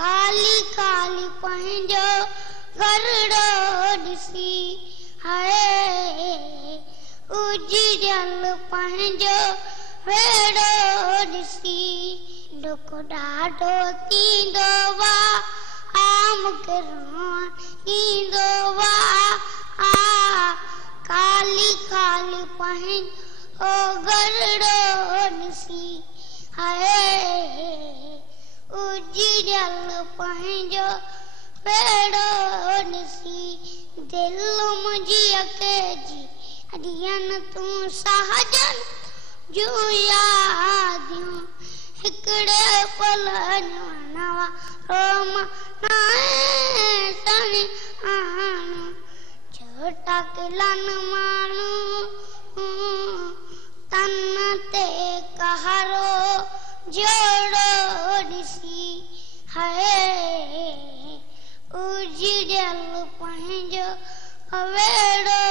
काली काली पंहिंजो गरड़ो ॾिसी हाय उजड़ियल पंहिंजो वेड़ो ॾिसी ॾुख ॾाढो थींदो वा मूंखे रोअण ईंदो वा काली काली पंहिंजो गरड़ो ॾिसी हाय उजड़ियल पंहिंजो वेड़ो ॾिसी दिलि मुंहिंजी अकेजी अॾियनि तूं साजन जूं यादियूं हिकिड़े पल नवा रोम नाए आणू छोटा किलन माण्हू तन ते कहारो जोड़ो ॾिसी हाय उजड़ियल पंहिंजो वेड़ो